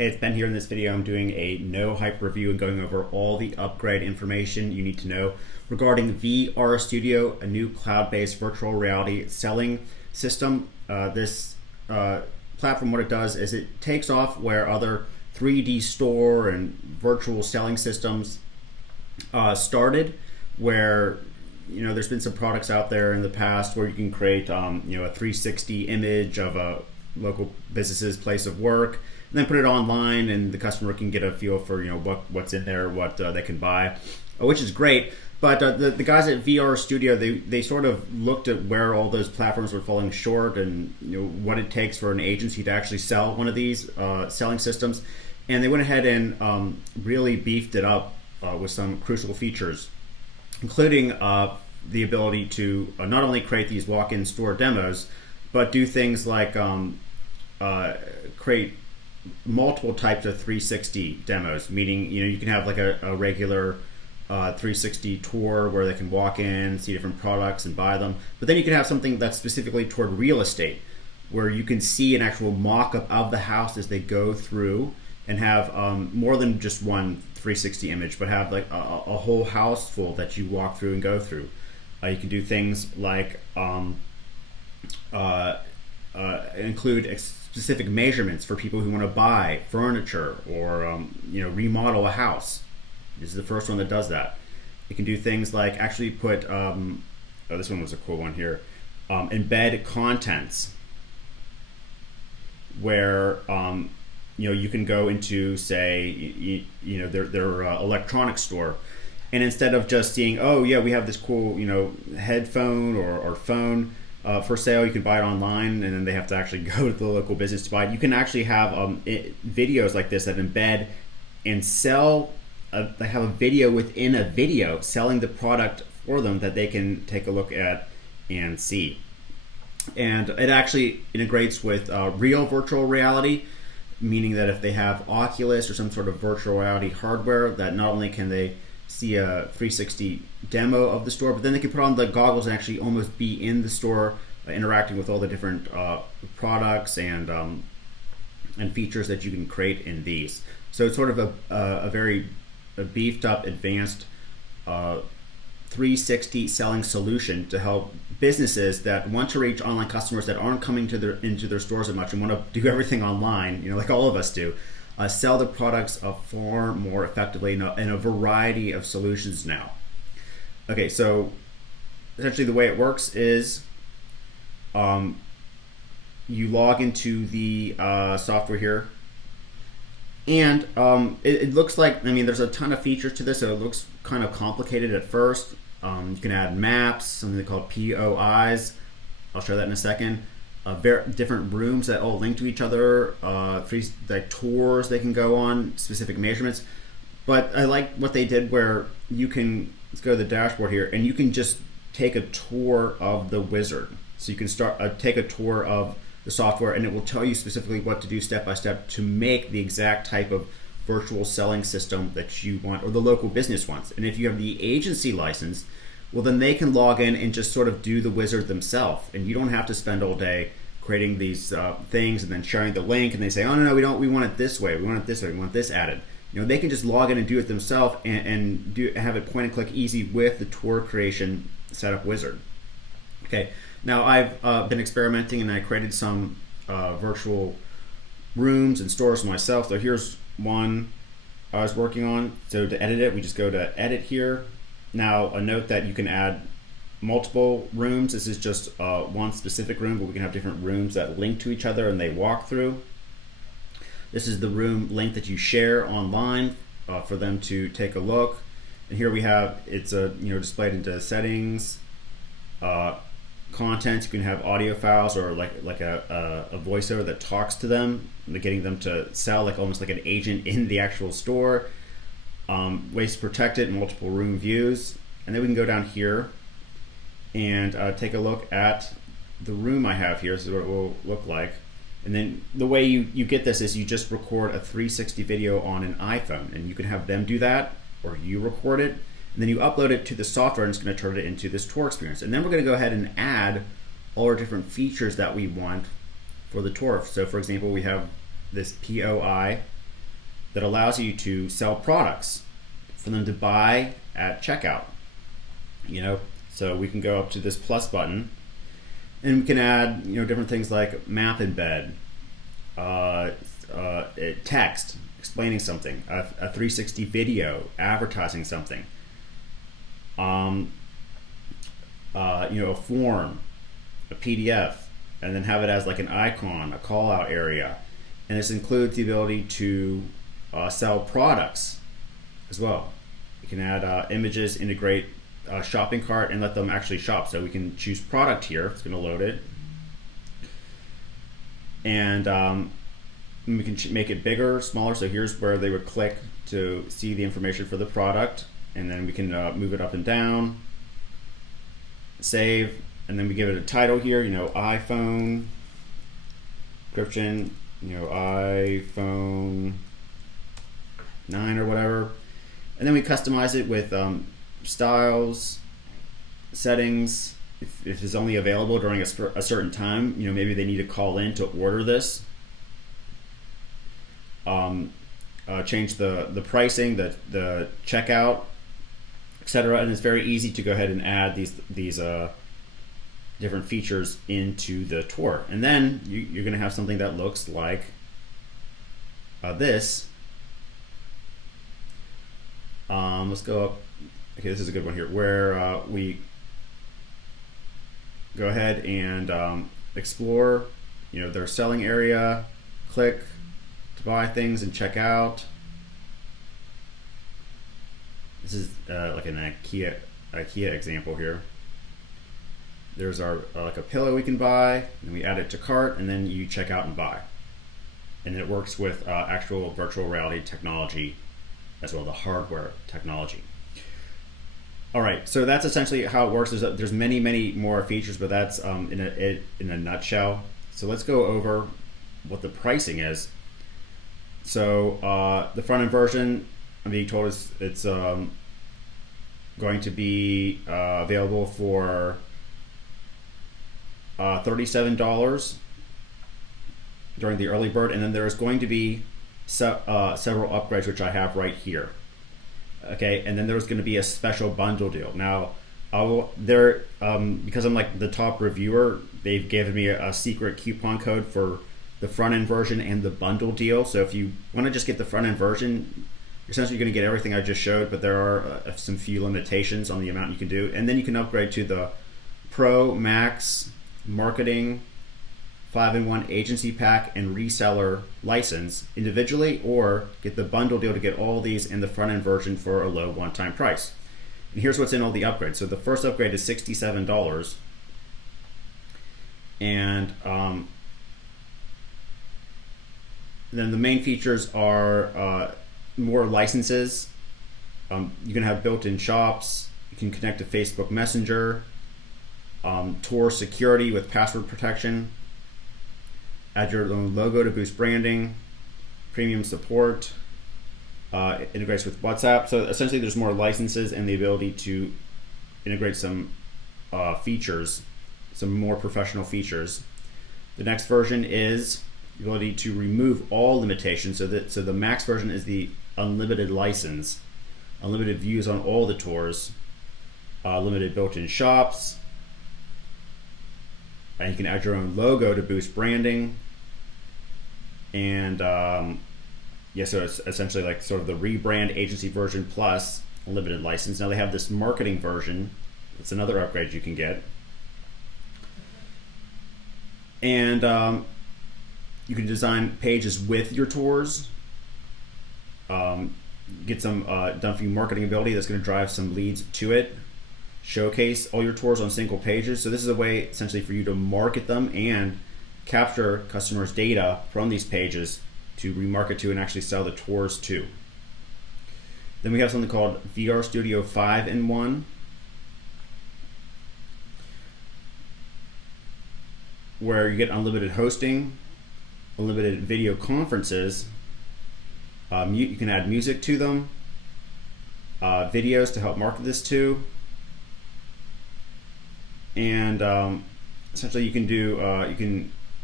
Hey, it's Ben here. In this video, I'm doing a no hype review and going over all the upgrade information you need to know regarding VRStudio, a new cloud-based virtual reality selling system. This platform, what it does is it takes off where other 3D store and virtual selling systems started, where there's been some products out there in the past where you can create a 360 image of a local business's place of work, and then put it online, and the customer can get a feel for what's in there, what they can buy, which is great. But the guys at VRStudio, they sort of looked at where all those platforms were falling short, and what it takes for an agency to actually sell one of these selling systems, and they went ahead and really beefed it up with some crucial features, including the ability to not only create these walk-in store demos, but do things like create multiple types of 360 demos, meaning you can have like a regular 360 tour where they can walk in, see different products and buy them, but then you can have something that's specifically toward real estate, where you can see an actual mock-up of the house as they go through, and have more than just one 360 image, but have like a whole house full that you walk through and go through. You can do things like include specific measurements for people who want to buy furniture or remodel a house. This is the first one that does that. It can do things like actually put this one was a cool one here, embed contents, where you can go into, say, their electronics store, and instead of just seeing, oh yeah, we have this cool headphone or phone for sale, you can buy it online, and then they have to actually go to the local business to buy it. You can actually have videos like this that embed and sell. They have a video within a video selling the product for them that they can take a look at and see. And it actually integrates with real virtual reality, meaning that if they have Oculus or some sort of virtual reality hardware, that not only can they see a 360 demo of the store, but then they can put on the goggles and actually almost be in the store, interacting with all the different products and features that you can create in these. So it's sort of a very beefed up, advanced 360 selling solution to help businesses that want to reach online customers that aren't coming to into their stores as much and want to do everything online, like all of us do, sell the products far more effectively in a variety of solutions now. Okay, so essentially the way it works is you log into the software here, and it looks like, there's a ton of features to this, so it looks kind of complicated at first. You can add maps, something called POIs. I'll show that in a second. Different rooms that all link to each other, like tours they can go on, specific measurements. But I like what they did where you can, let's go to the dashboard here, and you can just take a tour of the wizard. So you can take a tour of the software, and it will tell you specifically what to do step by step to make the exact type of virtual selling system that you want, or the local business wants. And if you have the agency license, well, then they can log in and just sort of do the wizard themselves, and you don't have to spend all day creating these things and then sharing the link, and they say, oh no, we want it this way, we want it this way, we want this added. They can just log in and do it themselves, and have it point and click easy with the tour creation setup wizard. Okay, now I've been experimenting, and I created some virtual rooms and stores for myself. So here's one I was working on. So to edit it, we just go to edit here. Now a note that you can add multiple rooms. This is just one specific room, but we can have different rooms that link to each other and they walk through. This is the room link that you share online for them to take a look. And here we have, it's displayed into settings, content. You can have audio files or like a voiceover that talks to them, getting them to sell, like almost like an agent in the actual store. Ways to protect it, multiple room views. And then we can go down here and take a look at the room I have here. This is what it will look like. And then the way you get this is you just record a 360 video on an iPhone, and you can have them do that, or you record it, and then you upload it to the software, and it's going to turn it into this tour experience. And then we're going to go ahead and add all our different features that we want for the tour. So for example, we have this POI that allows you to sell products for them to buy at checkout. So we can go up to this plus button, and we can add different things like map embed, text explaining something, a 360 video advertising something, a form, a PDF, and then have it as like an icon, a call out area. And this includes the ability to sell products as well. You can add images, integrate shopping cart, and let them actually shop. So we can choose product here. It's going to load it. And we can make it bigger, smaller. So here's where they would click to see the information for the product. And then we can move it up and down, save, and then we give it a title here, iPhone, description, iPhone 9 or whatever. And then we customize it with styles, settings. If it's only available during a certain time, maybe they need to call in to order this. Change the pricing, the checkout, etc. And it's very easy to go ahead and add these different features into the tour. And then you're going to have something that looks like this. Let's go up. Okay, this is a good one here, where we go ahead and explore, their selling area, click to buy things and check out. This is like an IKEA example here. There's our like a pillow we can buy, and we add it to cart, and then you check out and buy. And it works with actual virtual reality technology as well, the hardware technology. All right, so that's essentially how it works. There's many more features, but that's in a nutshell. So let's go over what the pricing is. So the front end version, I'm being told it's going to be available for $37 during the early bird, and then there's going to be several upgrades, which I have right here. Okay, and then there's going to be a special bundle deal. Now, because I'm like the top reviewer, they've given me a secret coupon code for the front end version and the bundle deal. So if you want to just get the front end version, you're essentially going to get everything I just showed, but there are some few limitations on the amount you can do. And then you can upgrade to the Pro, Max, Marketing, 5-in-1 agency pack, and reseller license individually, or get the bundle deal to get all these in the front end version for a low one-time price. And here's what's in all the upgrades. So the first upgrade is $67, and then the main features are more licenses. You can have built-in shops. You can connect to Facebook Messenger, tour security with password protection, add your own logo to boost branding, premium support, integrates with WhatsApp. So essentially there's more licenses and the ability to integrate some features, some more professional features. The next version is the ability to remove all limitations. So the max version is the unlimited license, unlimited views on all the tours, limited built-in shops, and you can add your own logo to boost branding. And so it's essentially like sort of the rebrand agency version plus limited license. Now they have this marketing version. It's another upgrade you can get. And you can design pages with your tours. Get some done for you marketing ability that's going to drive some leads to it. Showcase all your tours on single pages. So this is a way essentially for you to market them and capture customers' data from these pages to remarket to and actually sell the tours to. Then we have something called VRStudio 5-in-1, where you get unlimited hosting, unlimited video conferences. You can add music to them, videos to help market this to. And essentially you can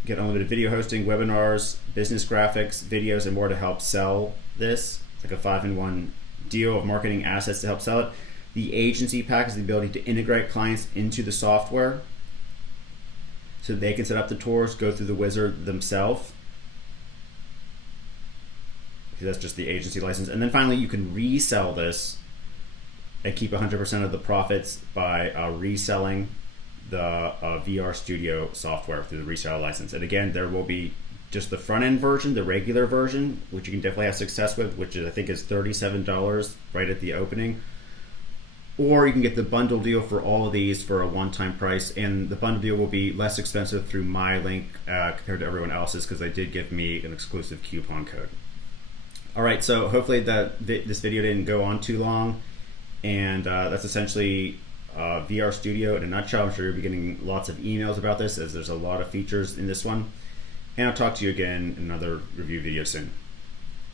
get unlimited video hosting, webinars, business graphics, videos, and more to help sell this. It's like a 5-in-1 deal of marketing assets to help sell it. The agency pack is the ability to integrate clients into the software so they can set up the tours, go through the wizard themselves. That's just the agency license. And then finally, you can resell this and keep 100% of the profits by reselling the VRStudio software through the resale license. And again, there will be just the front end version, the regular version, which you can definitely have success with, which is, I think is $37 right at the opening. Or you can get the bundle deal for all of these for a one-time price, and the bundle deal will be less expensive through my link compared to everyone else's, because they did give me an exclusive coupon code. All right, so hopefully this video didn't go on too long, and that's essentially VRStudio in a nutshell. I'm sure you'll be getting lots of emails about this, as there's a lot of features in this one. And I'll talk to you again in another review video soon.